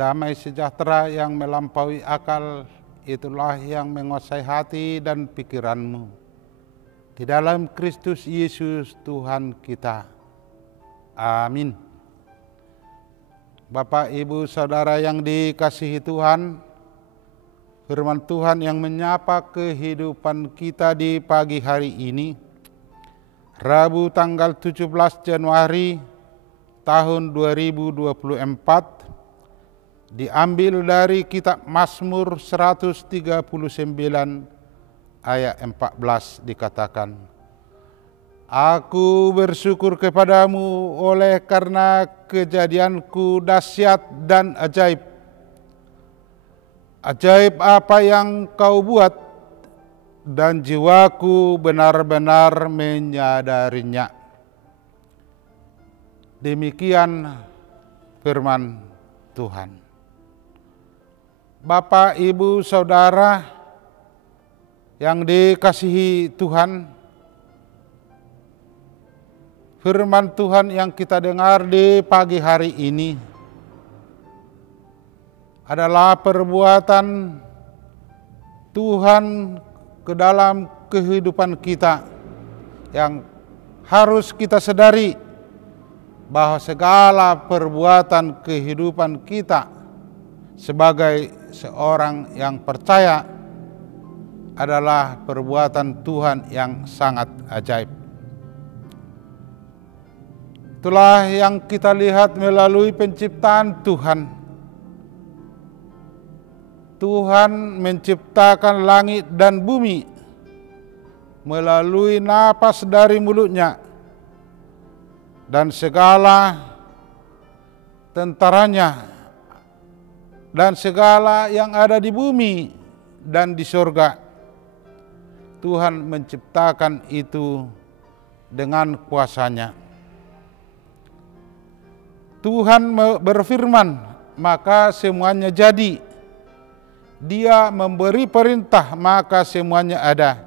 damai sejahtera yang melampaui akal, itulah yang menguasai hati dan pikiranmu. Di dalam Kristus Yesus Tuhan kita. Amin. Bapak, Ibu, Saudara yang dikasihi Tuhan, firman Tuhan yang menyapa kehidupan kita di pagi hari ini, Rabu tanggal 17 Januari tahun 2024, diambil dari kitab Mazmur 139 ayat 14 dikatakan, Aku bersyukur kepadamu oleh karena kejadianku dahsyat dan ajaib. Ajaib apa yang kau buat, dan jiwaku benar-benar menyadarinya. Demikian firman Tuhan. Bapak, Ibu, Saudara yang dikasihi Tuhan, firman Tuhan yang kita dengar di pagi hari ini adalah perbuatan Tuhan ke dalam kehidupan kita yang harus kita sadari bahwa segala perbuatan kehidupan kita sebagai seorang yang percaya adalah perbuatan Tuhan yang sangat ajaib. Itulah yang kita lihat melalui penciptaan Tuhan. Tuhan menciptakan langit dan bumi melalui napas dari mulutnya, dan segala tentaranya dan segala yang ada di bumi dan di surga. Tuhan menciptakan itu dengan kuasa-Nya. Tuhan berfirman, maka semuanya jadi. Dia memberi perintah, maka semuanya ada.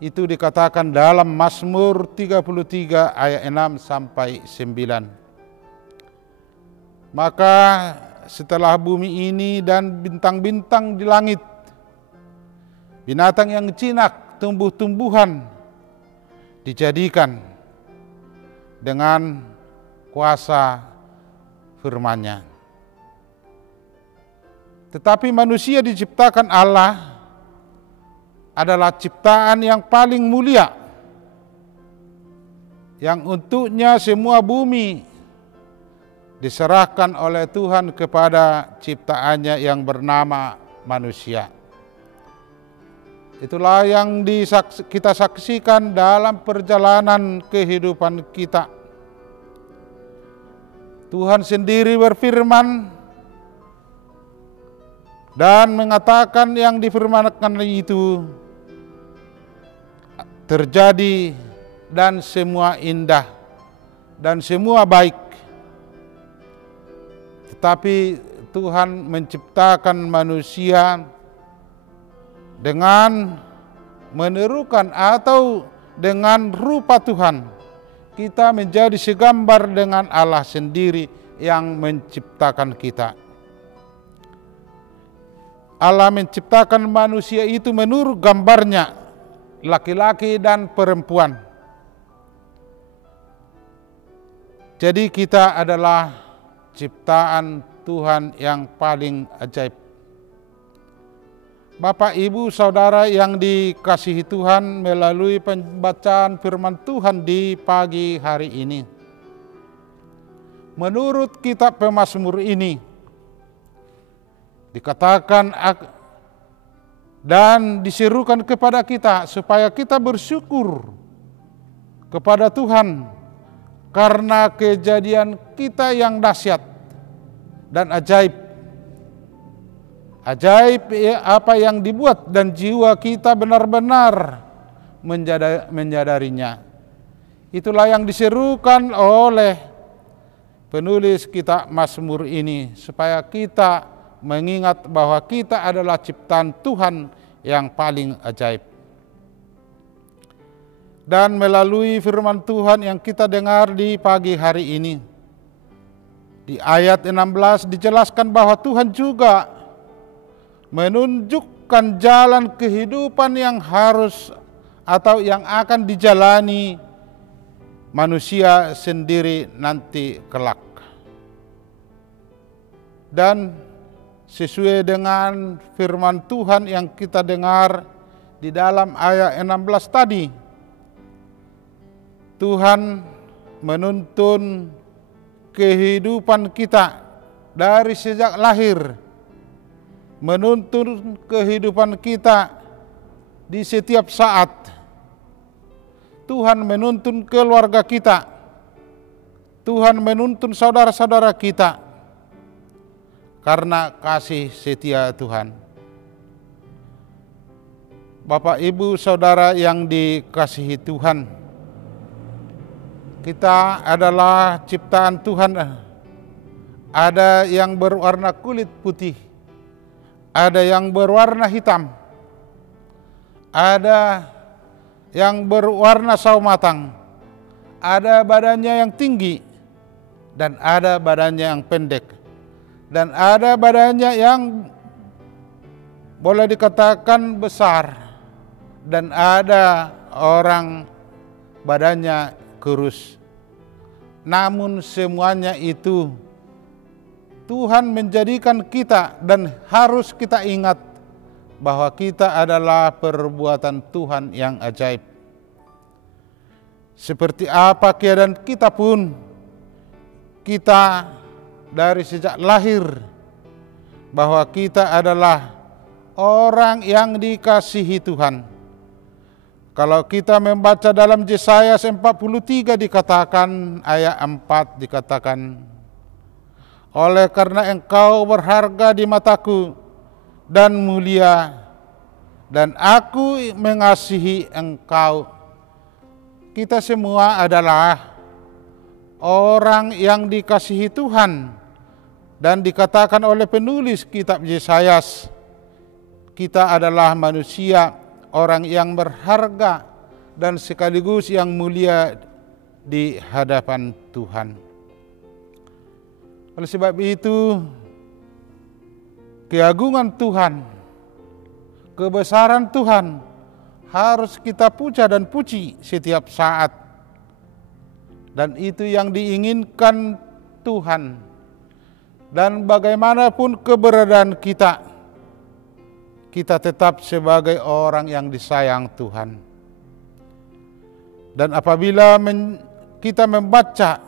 Itu dikatakan dalam Mazmur 33 ayat 6 sampai 9. Maka setelah bumi ini dan bintang-bintang di langit, binatang yang jinak, tumbuh-tumbuhan dijadikan dengan kuasa firman-Nya. Tetapi manusia diciptakan Allah adalah ciptaan yang paling mulia, yang untuknya semua bumi diserahkan oleh Tuhan kepada ciptaannya yang bernama manusia. Itulah yang kita saksikan dalam perjalanan kehidupan kita. Tuhan sendiri berfirman dan mengatakan yang difirmankan itu terjadi, dan semua indah dan semua baik. Tetapi Tuhan menciptakan manusia dengan menirukan atau dengan rupa Tuhan. Kita menjadi segambar dengan Allah sendiri yang menciptakan kita. Allah menciptakan manusia itu menurut gambarnya, laki-laki dan perempuan. Jadi kita adalah ciptaan Tuhan yang paling ajaib. Bapak, Ibu, Saudara yang dikasihi Tuhan, melalui pembacaan firman Tuhan di pagi hari ini, menurut kitab Pemazmur ini dikatakan dan diserukan kepada kita supaya kita bersyukur kepada Tuhan karena kejadian kita yang dahsyat dan ajaib. Ajaib apa yang dibuat, dan jiwa kita benar-benar menyadarinya. Itulah yang diserukan oleh penulis kitab Mazmur ini, supaya kita mengingat bahwa kita adalah ciptaan Tuhan yang paling ajaib. Dan melalui firman Tuhan yang kita dengar di pagi hari ini, Di ayat 16 dijelaskan bahwa Tuhan juga menunjukkan jalan kehidupan yang harus atau yang akan dijalani manusia sendiri nanti kelak. Dan sesuai dengan firman Tuhan yang kita dengar di dalam ayat 16 tadi, Tuhan menuntun kehidupan kita dari sejak lahir, menuntun kehidupan kita di setiap saat. Tuhan menuntun keluarga kita, Tuhan menuntun saudara-saudara kita, karena kasih setia Tuhan. Bapak, Ibu, Saudara yang dikasihi Tuhan, kita adalah ciptaan Tuhan. Ada yang berwarna kulit putih, ada yang berwarna hitam, ada yang berwarna sawo matang, ada badannya yang tinggi, dan ada badannya yang pendek, dan ada badannya yang boleh dikatakan besar, dan ada orang badannya kurus. Namun semuanya itu Tuhan menjadikan kita, dan harus kita ingat bahwa kita adalah perbuatan Tuhan yang ajaib. Seperti apa keadaan kita pun, kita dari sejak lahir, bahwa kita adalah orang yang dikasihi Tuhan. Kalau kita membaca dalam Yesaya 43 dikatakan, ayat 4 dikatakan, oleh karena engkau berharga di mataku dan mulia, dan aku mengasihi engkau. Kita semua adalah orang yang dikasihi Tuhan, dan dikatakan oleh penulis kitab Yesaya, kita adalah manusia, orang yang berharga dan sekaligus yang mulia di hadapan Tuhan. Oleh sebab itu, keagungan Tuhan, kebesaran Tuhan harus kita puja dan puji setiap saat. Dan itu yang diinginkan Tuhan. Dan bagaimanapun keberadaan kita, kita tetap sebagai orang yang disayang Tuhan. Dan apabila kita membaca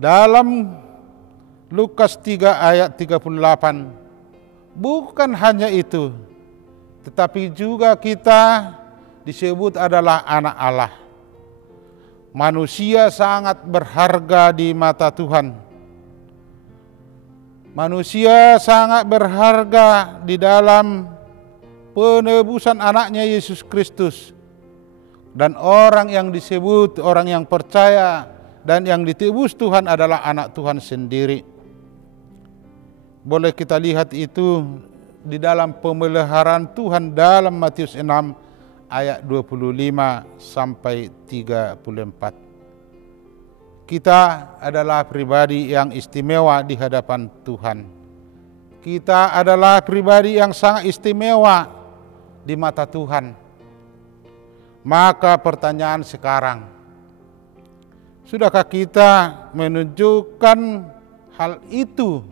dalam Lukas 3 ayat 38, bukan hanya itu, tetapi juga kita disebut adalah anak Allah. Manusia sangat berharga di mata Tuhan. Manusia sangat berharga di dalam penebusan anaknya Yesus Kristus. Dan orang yang disebut orang yang percaya dan yang ditebus Tuhan adalah anak Tuhan sendiri. Boleh kita lihat itu di dalam pemeliharaan Tuhan dalam Matius 6 ayat 25 sampai 34. Kita adalah pribadi yang istimewa di hadapan Tuhan. Kita adalah pribadi yang sangat istimewa di mata Tuhan. Maka pertanyaan sekarang, sudahkah kita menunjukkan hal itu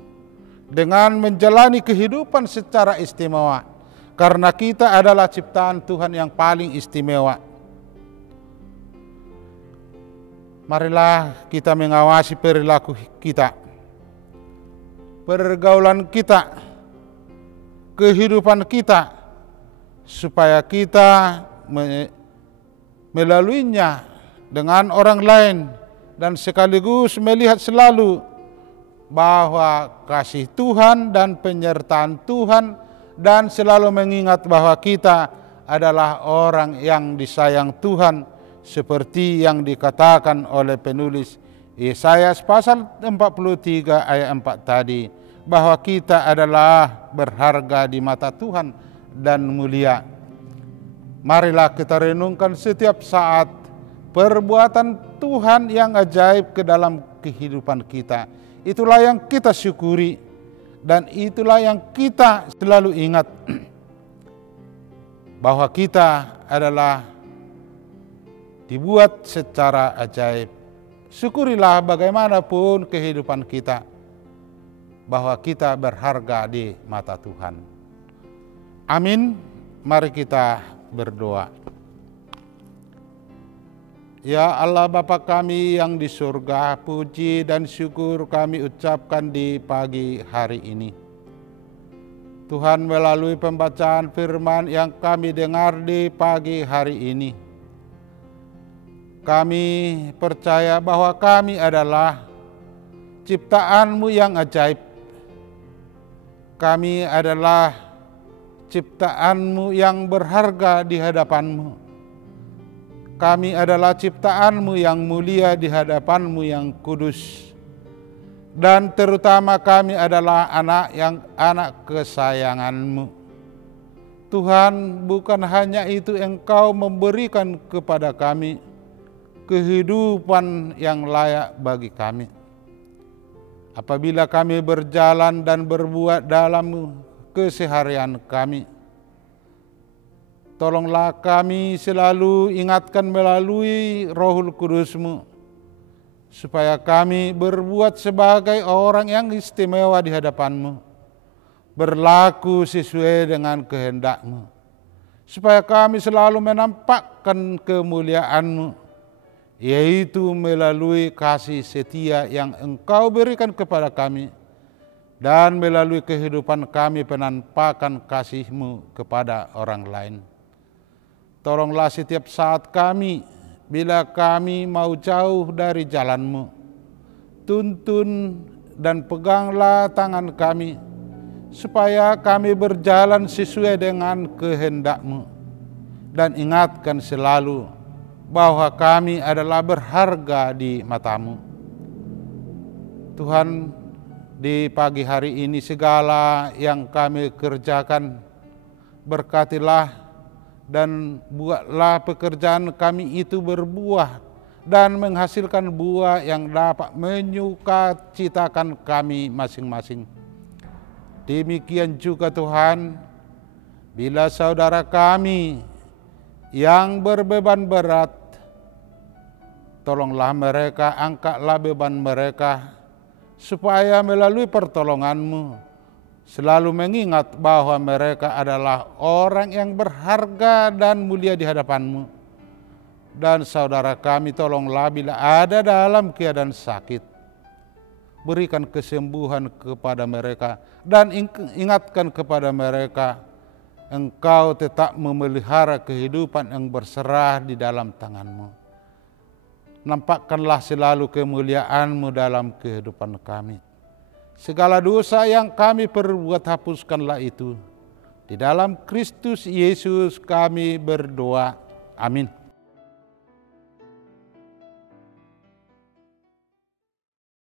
dengan menjalani kehidupan secara istimewa? Karena kita adalah ciptaan Tuhan yang paling istimewa. Marilah kita mengawasi perilaku kita, pergaulan kita, kehidupan kita, supaya kita melaluinya dengan orang lain, dan sekaligus melihat selalu bahwa kasih Tuhan dan penyertaan Tuhan, dan selalu mengingat bahwa kita adalah orang yang disayang Tuhan, seperti yang dikatakan oleh penulis Yesaya pasal 43 ayat 4 tadi, bahwa kita adalah berharga di mata Tuhan dan mulia. Marilah kita renungkan setiap saat perbuatan Tuhan yang ajaib ke dalam kehidupan kita, itulah yang kita syukuri, dan itulah yang kita selalu ingat, bahwa kita adalah dibuat secara ajaib. Syukurilah bagaimanapun kehidupan kita, bahwa kita berharga di mata Tuhan. Amin. Mari kita berdoa. Ya Allah Bapa kami yang di surga, puji dan syukur kami ucapkan di pagi hari ini. Tuhan, melalui pembacaan firman yang kami dengar di pagi hari ini, kami percaya bahwa kami adalah ciptaan-Mu yang ajaib. Kami adalah ciptaan-Mu yang berharga di hadapan-Mu. Kami adalah ciptaan-Mu yang mulia di hadapan-Mu yang kudus. Dan terutama kami adalah anak kesayangan-Mu. Tuhan, bukan hanya itu, Engkau memberikan kepada kami kehidupan yang layak bagi kami. Apabila kami berjalan dan berbuat dalam keseharian kami, tolonglah kami selalu ingatkan melalui Rohul Kudus-Mu, supaya kami berbuat sebagai orang yang istimewa di hadapan-Mu, berlaku sesuai dengan kehendak-Mu, supaya kami selalu menampakkan kemuliaan-Mu, yaitu melalui kasih setia yang Engkau berikan kepada kami, dan melalui kehidupan kami penampakan kasih-Mu kepada orang lain. Tolonglah setiap saat kami, bila kami mau jauh dari jalan-Mu, tuntun dan peganglah tangan kami, supaya kami berjalan sesuai dengan kehendak-Mu, dan ingatkan selalu bahwa kami adalah berharga di mata-Mu. Tuhan, di pagi hari ini segala yang kami kerjakan, berkatilah dan buatlah pekerjaan kami itu berbuah dan menghasilkan buah yang dapat menyukacitakan kami masing-masing. Demikian juga Tuhan, bila saudara kami yang berbeban berat, tolonglah mereka, angkatlah beban mereka, supaya melalui pertolongan-Mu selalu mengingat bahwa mereka adalah orang yang berharga dan mulia di hadapan-Mu. Dan saudara kami, tolonglah bila ada dalam keadaan sakit, berikan kesembuhan kepada mereka, dan ingatkan kepada mereka, Engkau tetap memelihara kehidupan yang berserah di dalam tangan-Mu. Nampakkanlah selalu kemuliaan-Mu dalam kehidupan kami. Segala dosa yang kami perbuat, hapuskanlah itu. Di dalam Kristus Yesus kami berdoa. Amin.